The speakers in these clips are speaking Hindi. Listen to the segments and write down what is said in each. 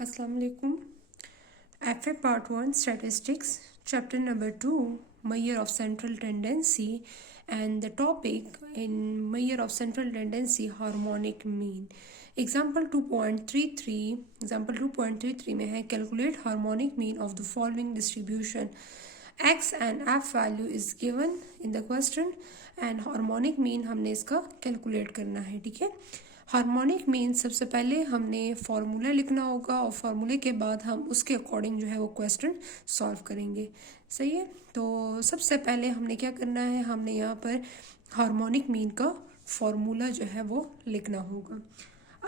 Assalamu alaikum. FA Part 1 Statistics, Chapter number 2 Measure of Central Tendency, and the topic in Measure of Central Tendency Harmonic Mean. Example 2.33 में है Calculate harmonic mean of the following distribution. X and F value is given in the question and harmonic mean हमने इसका calculate करना है. ठीक है, हार्मोनिक मीन सबसे पहले हमने फार्मूला लिखना होगा और फार्मूले के बाद हम उसके अकॉर्डिंग जो है वो क्वेश्चन सॉल्व करेंगे. सही है, तो सबसे पहले हमने क्या करना है, हमने यहाँ पर हार्मोनिक मीन का फार्मूला जो है वो लिखना होगा.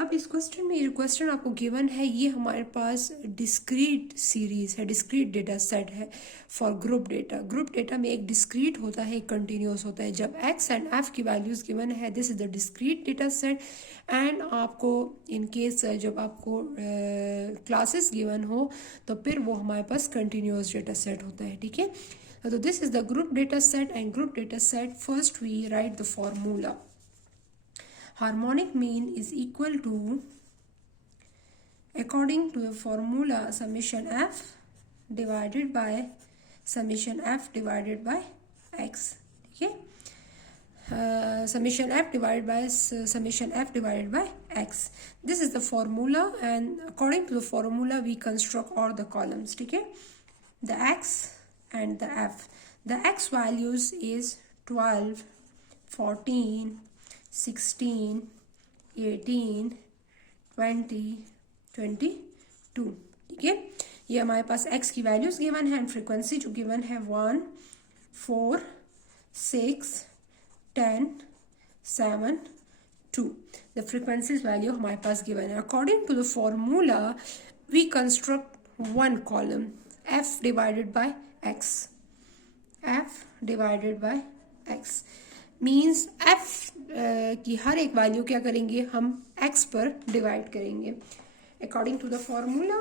अब इस क्वेश्चन में जो क्वेश्चन आपको गिवन है ये हमारे पास डिस्क्रीट सीरीज है, डिस्क्रीट डेटा सेट है for group data. Group data में एक डिस्क्रीट होता है, एक कंटिन्यूस होता है. जब एक्स एंड एफ की वैल्यूज गिवन है, this is the discrete data set. And आपको इन केस जब आपको क्लासेस गिवन हो तो फिर वो हमारे पास कंटिन्यूस डेटा सेट होता है. ठीक है, तो this is the group data set. And group data set, first we write the formula. Harmonic mean is equal to, according to the formula, summation f divided by summation f divided by x. Okay, summation f divided by summation f divided by x. This is the formula, and according to the formula we construct all the columns. Okay, the x and the f. The x values is 12, 14, 16, 18, 20, 22. ठीक है, ये हमारे पास x की वैल्यूज गिवन है एंड फ्रीक्वेंसी जो गिवन है 1, 4, 6, 10, 7, 2. द फ्रीक्वेंसीज वैल्यू हमारे पास गिवन है. According to the formula we construct one column f divided by x. f divided by x means f की हर एक वैल्यू क्या करेंगे, हम x पर डिवाइड करेंगे अकॉर्डिंग टू द फॉर्मूला.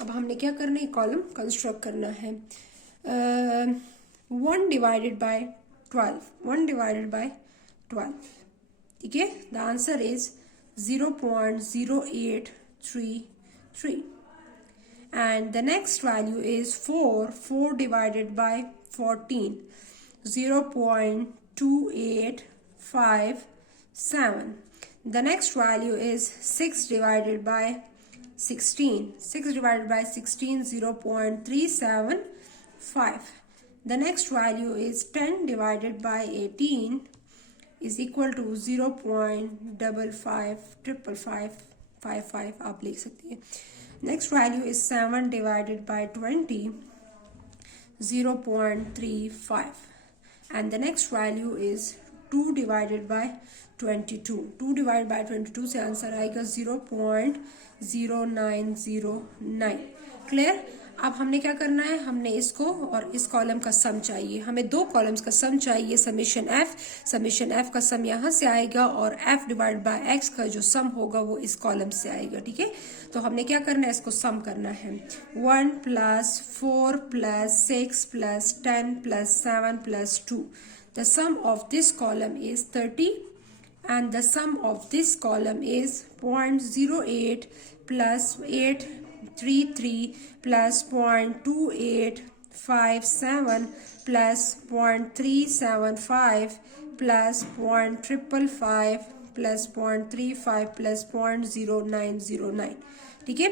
अब हमने क्या करना है, कॉलम कंस्ट्रक्ट करना है. 1 डिवाइडेड बाय 12, 1 डिवाइडेड बाय 12. ठीक है, the answer is 0.0833. And the next value is 4, 4 divided by 14, 0.2857. The next value is 6 divided by 16. 6 divided by 16, 0.375. The next value is 10 divided by 18 is equal to 0.555555 आप लिख सकती हैं. Next value is 7 divided by 20, 0.35. And the next value is 2 divided by 22. 2 divided by 22 से आंसर आएगा 0.0909. क्लियर. अब हमने क्या करना है, हमने इसको और इस कॉलम का सम चाहिए. हमें दो कॉलम्स का सम चाहिए, समेशन एफ का सम यहाँ से आएगा और f डिवाइड बाय x का जो सम होगा वो इस कॉलम से आएगा. ठीक है, तो हमने क्या करना है, इसको सम करना है. 1 + 4 + 6 + 10 + 7 + 2. The sum of this column is 30 and the sum of this column is 0.08 plus 833 plus 0.2857 plus 0.375 plus 0.555 plus 0.35 plus 0.0909. ठीक है,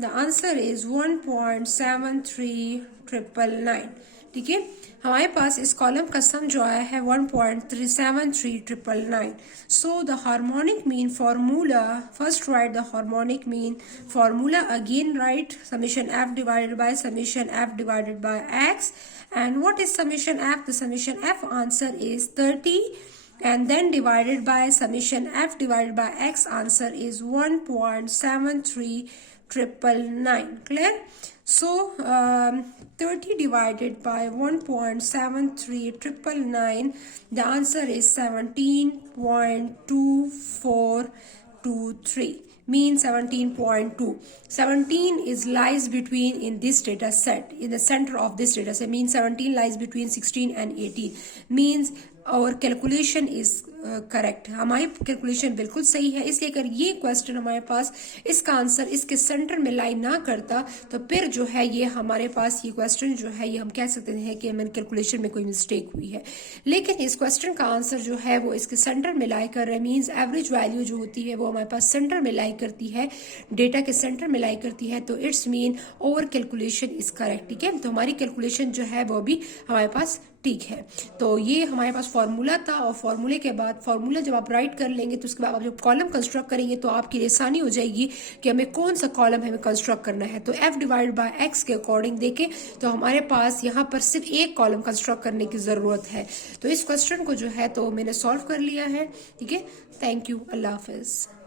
the answer is 1.73999. ठीक है, हमारे पास इस कॉलम का सम जो आया है 1.73999. So the harmonic mean formula, first right the harmonic mean formula, again right summation f divided by summation f divided by x. And what is summation f? The summation f answer is 30 and then divided by summation f divided by x, answer is 1.73999. Clear? So 30 divided by 1.73999, the answer is 17.2423. Mean 17.2. 17 is lies between in this data set, in the center of this data set. Means 17 lies between 16 and 18. Means our calculation is correct, हमारी कैलकुलेशन बिल्कुल सही है। इसलिए अगर ये क्वेश्चन हमारे पास इसका आंसर इसके सेंटर में लाई ना करता तो फिर जो है ये हमारे पास ये क्वेश्चन जो है ये हम कह सकते हैं कि हमारी कैलकुलेशन में कोई मिस्टेक हुई है। लेकिन इस क्वेश्चन का आंसर जो है वो इसके सेंटर में लाई कर रहा है, मीन्स एवरेज वैल्यू जो होती है वो हमारे पास सेंटर में लाई करती है, डेटा के सेंटर में लाई करती है, तो it's mean over calculation is correct. ठीक है, तो हमारी कैलकुलेशन जो है वो भी हमारे पास ठीक है। तो ये हमारे पास फॉर्मूला था, और फॉर्मूले के बाद फॉर्मूला जब आप राइट कर लेंगे तो उसके बाद आप जब कॉलम कंस्ट्रक्ट करेंगे तो आपकी लिए आसानी हो जाएगी कि हमें कौन सा कॉलम हमें कंस्ट्रक्ट करना है। तो f डिवाइड बाय x के अकॉर्डिंग देखें तो हमारे पास यहाँ पर सिर्फ एक कॉलम कंस्ट्रक्ट करने की ज़रूरत है। तो इस क्वेश्चन को जो है तो मैंने सॉल्व कर लिया है। ठीक है, थैंक यू, अल्लाह हाफिज़।